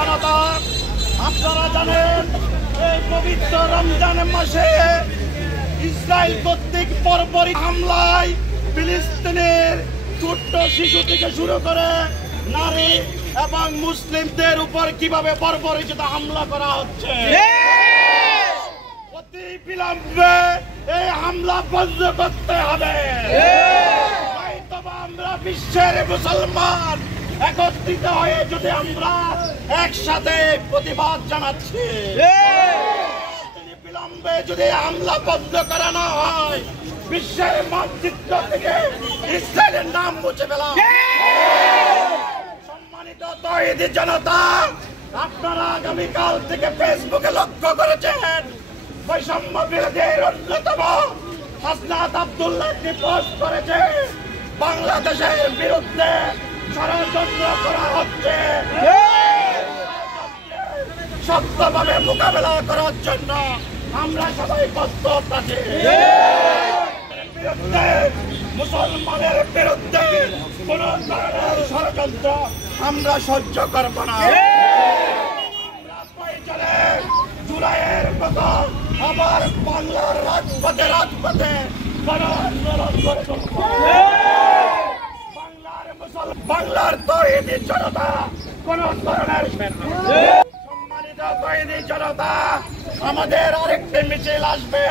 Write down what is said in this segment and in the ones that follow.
জনতা, আপনারা জানেন এই পবিত্র রমজান মাসে ইসরায়েল কর্তৃক বর্বরিক হামলায় ফিলিস্তিনের ছোট্ট শিশু থেকে শুরু করে নারী এবং মুসলিমদের উপর কিভাবে বর্বরিত হামলা করা হচ্ছে। অতি বিলম্বে এই হামলা বন্ধ করতে হবে। আমরা বিশ্বের মুসলমান একত্রিত হয়ে যদি আমরা একসাথে প্রতিবাদ জানাচ্ছি, বিলম্বে যদি হামলা বন্ধ করা না হয়, বিশ্বের মানচিত্র থেকে ইসরায়েলের নাম মুছে ফেলা। সম্মানিত তৌহিদি জনতা, আপনারা আগামীকাল থেকে ফেসবুকে লক্ষ্য করেছেন বৈষম্য বিরোধীর অন্যতম হাসনাত আব্দুল্লাহ একটি পোস্ট করেছে, বাংলাদেশের বিরুদ্ধে ষড়যন্ত্র করা হচ্ছে। শক্তভাবে মোকাবেলা করার জন্য আমরা সবাই প্রস্তুত আছি। বিরুদ্ধে, মুসলমানের বিরুদ্ধে কোন ধরনের ষড়যন্ত্র আমরা সহ্য করব না। আমরা প্রয়োজনে জুলাইয়ের মতো আবার বাংলার রাজপথে গণ আন্দোলন করে তুলব। বাংলার তৌহিদি জনতা কোন ধরনের সম্মানিত তৌহিদি জনতা, আমাদের আরেকটি মিছিল আসবে।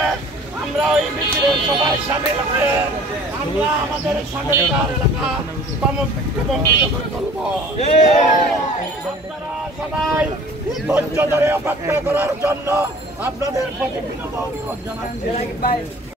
আমরা ওই মিছিলের সবাই সামিল হয়ে আমরা আমাদের সাগরিকার এলাকা কর্মবিক্ষেপিত করে তুলব। আপনারা সবাই ধৈর্য ধরে অপেক্ষা করার জন্য আপনাদের প্রতি বিনোদন জানাচ্ছি।